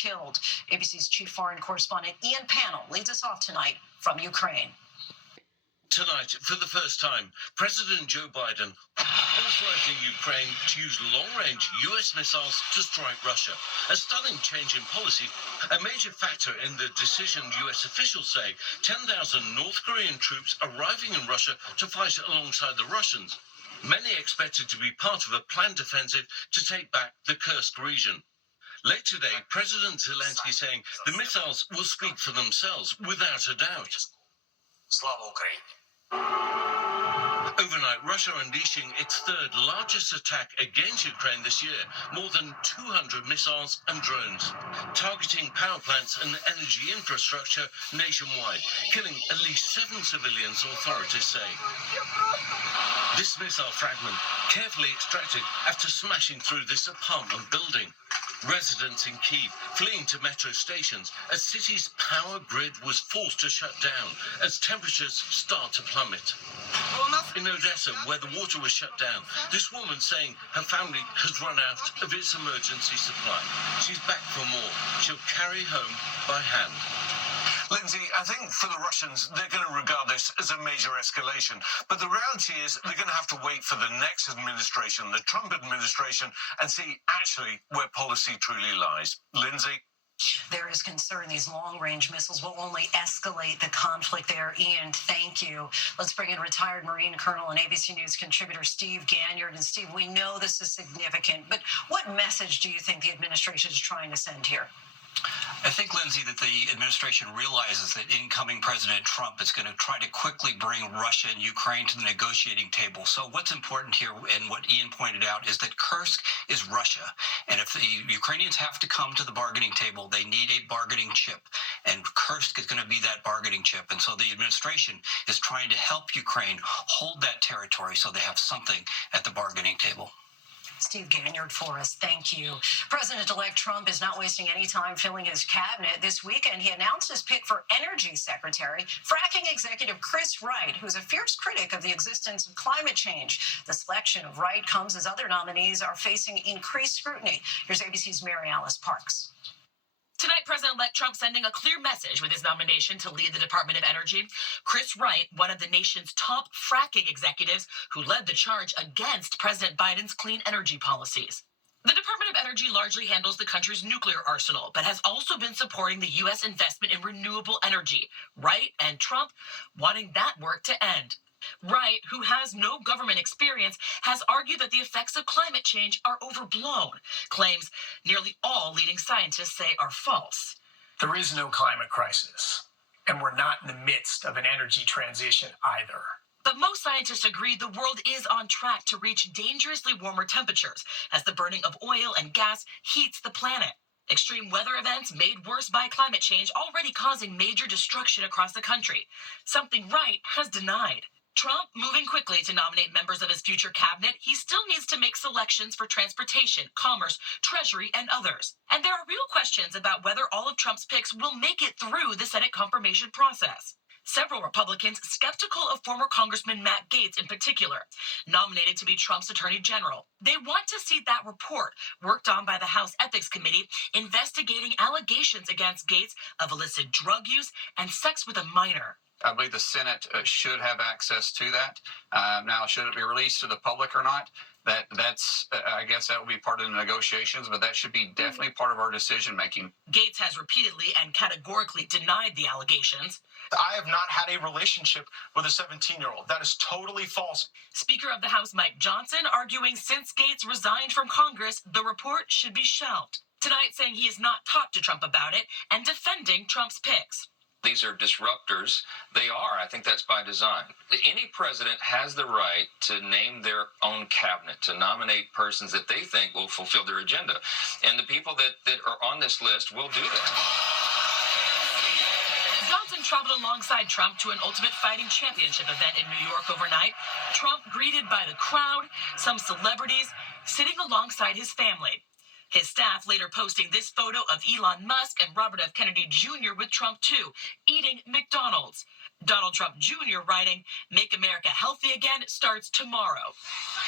killed. ABC's chief foreign correspondent Ian Pannell leads us off tonight from Ukraine. Tonight, for the first time, President Joe Biden authorizing Ukraine to use long-range U.S. missiles to strike Russia. A stunning change in policy, a major factor in the decision U.S. officials say 10,000 North Korean troops arriving in Russia to fight alongside the Russians. Many expected to be part of a planned offensive to take back the Kursk region. Late today, President Zelensky saying the missiles will speak for themselves without a doubt. Slava Ukraini. Overnight, Russia unleashing its third largest attack against Ukraine this year, more than 200 missiles and drones, targeting power plants and energy infrastructure nationwide, killing at least 7 civilians, authorities say. This missile fragment carefully extracted after smashing through this apartment building. Residents in Kyiv fleeing to metro stations as city's power grid was forced to shut down as temperatures start to plummet. In Odessa, where the water was shut down, this woman saying her family has run out of its emergency supply. She's back for more. She'll carry home by hand. Lindsay, I think for the Russians, they're going to regard this as a major escalation. But the reality is they're going to have to wait for the next administration, the Trump administration, and see actually where policy truly lies. Lindsay? There is concern these long-range missiles will only escalate the conflict there. Ian, thank you. Let's bring in retired Marine Colonel and ABC News contributor Steve Ganyard. And Steve, we know this is significant, but what message do you think the administration is trying to send here? I think, Lindsay, that the administration realizes that incoming President Trump is going to try to quickly bring Russia and Ukraine to the negotiating table. So what's important here, and what Ian pointed out, is that Kursk is Russia. And if the Ukrainians have to come to the bargaining table, they need a bargaining chip. And Kursk is going to be that bargaining chip. And so the administration is trying to help Ukraine hold that territory so they have something at the bargaining table. Steve Ganyard for us. Thank you. President-elect Trump is not wasting any time filling his cabinet. This weekend, he announced his pick for Energy Secretary, fracking executive Chris Wright, who's a fierce critic of the existence of climate change. The selection of Wright comes as other nominees are facing increased scrutiny. Here's ABC's Mary Alice Parks. Tonight, President-elect Trump sending a clear message with his nomination to lead the Department of Energy. Chris Wright, one of the nation's top fracking executives who led the charge against President Biden's clean energy policies. The Department of Energy largely handles the country's nuclear arsenal, but has also been supporting the U.S. investment in renewable energy. Wright and Trump wanting that work to end. Wright, who has no government experience, has argued that the effects of climate change are overblown, claims nearly all leading scientists say are false. There is no climate crisis, and we're not in the midst of an energy transition either. But most scientists agree the world is on track to reach dangerously warmer temperatures as the burning of oil and gas heats the planet. Extreme weather events made worse by climate change already causing major destruction across the country, something Wright has denied. Trump moving quickly to nominate members of his future cabinet, he still needs to make selections for transportation, commerce, treasury, and others. And there are real questions about whether all of Trump's picks will make it through the Senate confirmation process. Several Republicans skeptical of former Congressman Matt Gaetz in particular, nominated to be Trump's attorney general. They want to see that report, worked on by the House Ethics Committee, investigating allegations against Gaetz of illicit drug use and sex with a minor. I believe the Senate should have access to that. Now, should it be released to the public or not? That's I guess that will be part of the negotiations, but that should be definitely part of our decision making. Gaetz has repeatedly and categorically denied the allegations. I have not had a relationship with a 17-year-old. That is totally false. Speaker of the House Mike Johnson arguing since Gaetz resigned from Congress, the report should be shelved. Tonight saying he has not talked to Trump about it and defending Trump's picks. These are disruptors. They are. I think that's by design. Any president has the right to name their own cabinet, to nominate persons that they think will fulfill their agenda. And the people that are on this list will do that. Johnson traveled alongside Trump to an Ultimate Fighting Championship event in New York overnight. Trump greeted by the crowd, some celebrities sitting alongside his family. His staff later posting this photo of Elon Musk and Robert F. Kennedy Jr. with Trump, too, eating McDonald's. Donald Trump Jr. writing, "Make America Healthy Again starts tomorrow."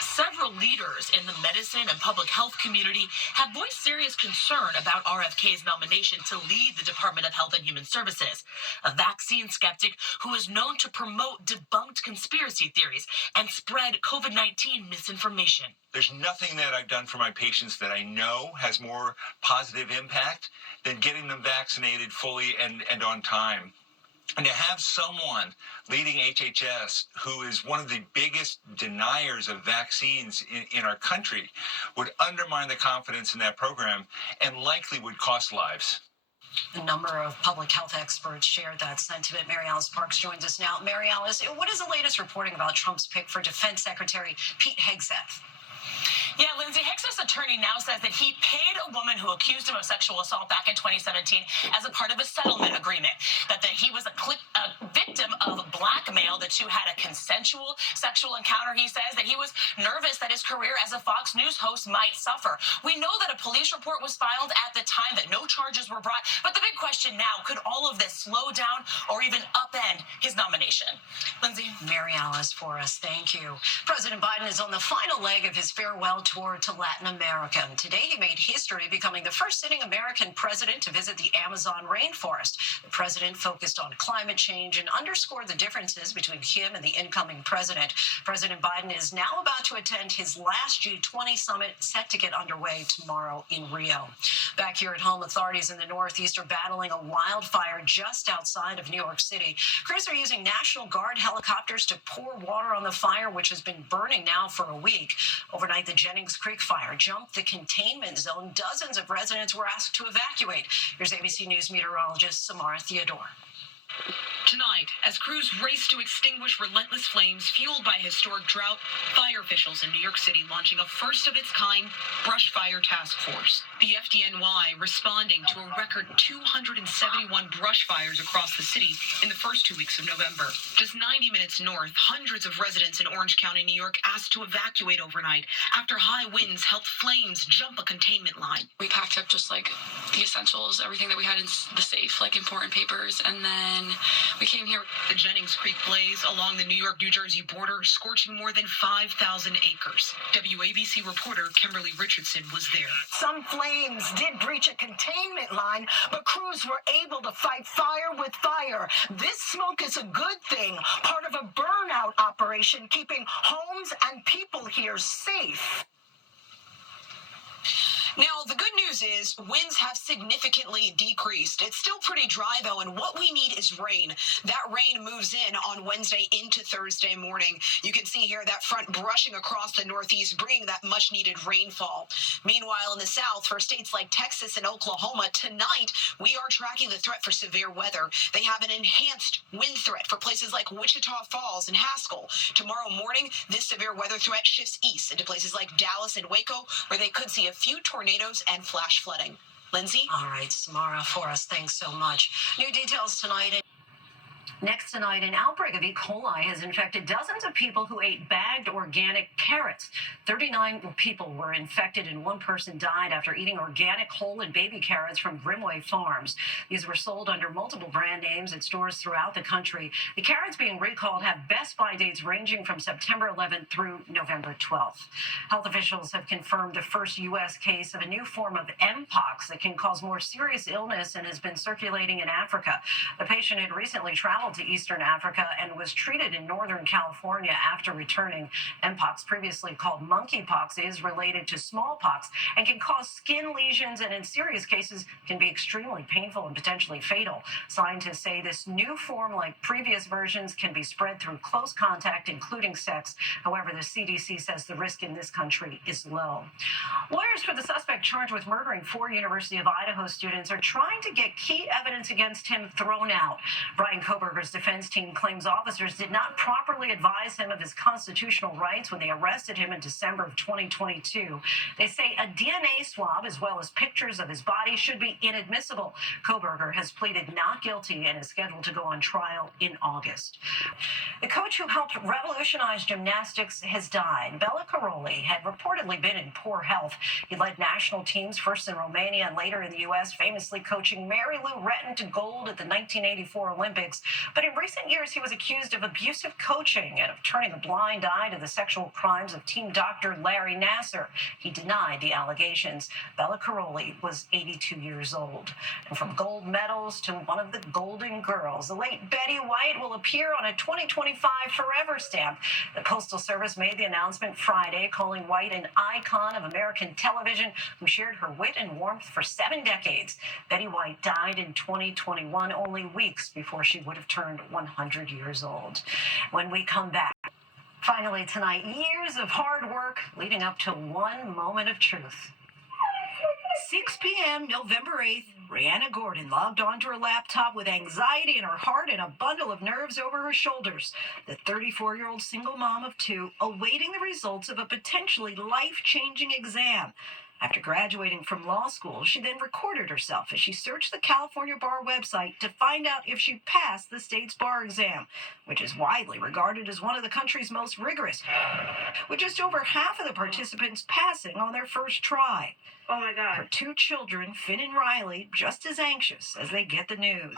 Several leaders in the medicine and public health community have voiced serious concern about RFK's nomination to lead the Department of Health and Human Services. A vaccine skeptic who is known to promote debunked conspiracy theories and spread COVID-19 misinformation. There's nothing that I've done for my patients that I know has more positive impact than getting them vaccinated fully and on time. And to have someone leading HHS who is one of the biggest deniers of vaccines in our country would undermine the confidence in that program and likely would cost lives. A number of public health experts shared that sentiment. Mary Alice Parks joins us now. Mary Alice, what is the latest reporting about Trump's pick for Defense Secretary Pete Hegseth? Yeah, Lindsay, Hegseth's attorney now says that he paid a woman who accused him of sexual assault back in 2017 as a part of a settlement agreement, that he was a victim of blackmail. The two had a consensual sexual encounter. He says that he was nervous that his career as a Fox News host might suffer. We know that a police report was filed at the time, that no charges were brought. But the big question now, could all of this slow down or even upend his nomination? Lindsay? Mary Alice for us, thank you. President Biden is on the final leg of his farewell tour to Latin America. Today, he made history, becoming the first sitting American president to visit the Amazon rainforest. The president focused on climate change and underscored the differences between him and the incoming president. President Biden is now about to attend his last G20 summit, set to get underway tomorrow in Rio. Back here at home, authorities in the Northeast are battling a wildfire just outside of New York City. Crews are using National Guard helicopters to pour water on the fire, which has been burning now for a week. Overnight, the Jennings Creek fire jumped the containment zone. Dozens of residents were asked to evacuate. Here's ABC News meteorologist Samara Theodore. Tonight, as crews race to extinguish relentless flames fueled by historic drought, fire officials in New York City launching a first-of-its-kind brush fire task force. The FDNY responding to a record 271 brush fires across the city in the first 2 weeks of November. Just 90 minutes north, hundreds of residents in Orange County, New York, asked to evacuate overnight after high winds helped flames jump a containment line. We packed up just like the essentials, everything that we had in the safe, like important papers, and then we came here. The Jennings Creek blaze along the New York-New Jersey border, scorching more than 5,000 acres. WABC reporter Kimberly Richardson was there. Some flames did breach a containment line, but crews were able to fight fire with fire. This smoke is a good thing, part of a burnout operation, keeping homes and people here safe. Now, the good news is winds have significantly decreased. It's still pretty dry, though, and what we need is rain. That rain moves in on Wednesday into Thursday morning. You can see here that front brushing across the Northeast, bringing that much-needed rainfall. Meanwhile, in the South, for states like Texas and Oklahoma, tonight, we are tracking the threat for severe weather. They have an enhanced wind threat for places like Wichita Falls and Haskell. Tomorrow morning, this severe weather threat shifts east into places like Dallas and Waco, where they could see a few tornadoes and flash flooding. Lindsay? All right, Samara for us, thanks so much. New details tonight. Next tonight, an outbreak of E. coli has infected dozens of people who ate bagged organic carrots. 39 people were infected and one person died after eating organic whole and baby carrots from Grimway Farms. These were sold under multiple brand names at stores throughout the country. The carrots being recalled have Best By dates ranging from September 11th through November 12th. Health officials have confirmed the first U.S. case of a new form of Mpox that can cause more serious illness and has been circulating in Africa. The patient had recently traveled to Eastern Africa and was treated in Northern California after returning. Mpox, previously called monkeypox, is related to smallpox and can cause skin lesions and in serious cases can be extremely painful and potentially fatal. Scientists say this new form, like previous versions, can be spread through close contact, including sex. However, the CDC says the risk in this country is low. Lawyers for the suspect charged with murdering 4 University of Idaho students are trying to get key evidence against him thrown out. Brian Koberger's defense team claims officers did not properly advise him of his constitutional rights when they arrested him in December of 2022. They say a DNA swab as well as pictures of his body should be inadmissible. Koberger has pleaded not guilty and is scheduled to go on trial in August. The coach who helped revolutionize gymnastics has died. Bela Karolyi had reportedly been in poor health. He led national teams first in Romania and later in the U.S., famously coaching Mary Lou Retton to gold at the 1984 Olympics. But in recent years, he was accused of abusive coaching and of turning a blind eye to the sexual crimes of team doctor Larry Nassar. He denied the allegations. Bella Caroli was 82 years old. And from gold medals to one of the Golden Girls, the late Betty White will appear on a 2025 Forever stamp. The Postal Service made the announcement Friday, calling White an icon of American television who shared her wit and warmth for 7 decades. Betty White died in 2021, only weeks before she would have turned 100 years old. When we come back, finally tonight, years of hard work leading up to one moment of truth. 6 p.m. November 8th, Rihanna Gordon logged onto her laptop with anxiety in her heart and a bundle of nerves over her shoulders. The 34-year-old single mom of 2 awaiting the results of a potentially life-changing exam. After graduating from law school, she then recorded herself as she searched the California Bar website to find out if she passed the state's bar exam, which is widely regarded as one of the country's most rigorous, with just over half of the participants passing on their first try. Oh my God. Her 2 children, Finn and Riley, just as anxious as they get the news.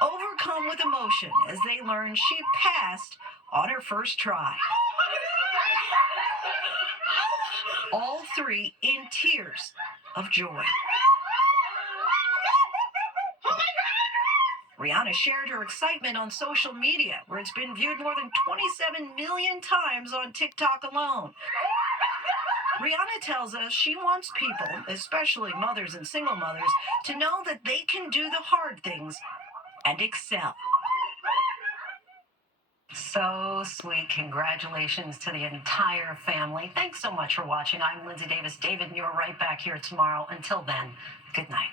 Overcome with emotion as they learn she passed on her first try. All 3 in tears of joy. Rihanna shared her excitement on social media, where it's been viewed more than 27 million times on TikTok alone. Rihanna tells us she wants people, especially mothers and single mothers, to know that they can do the hard things and excel. So sweet. Congratulations to the entire family. Thanks so much for watching. I'm Lindsay Davis. David, and you're right back here tomorrow. Until then, good night.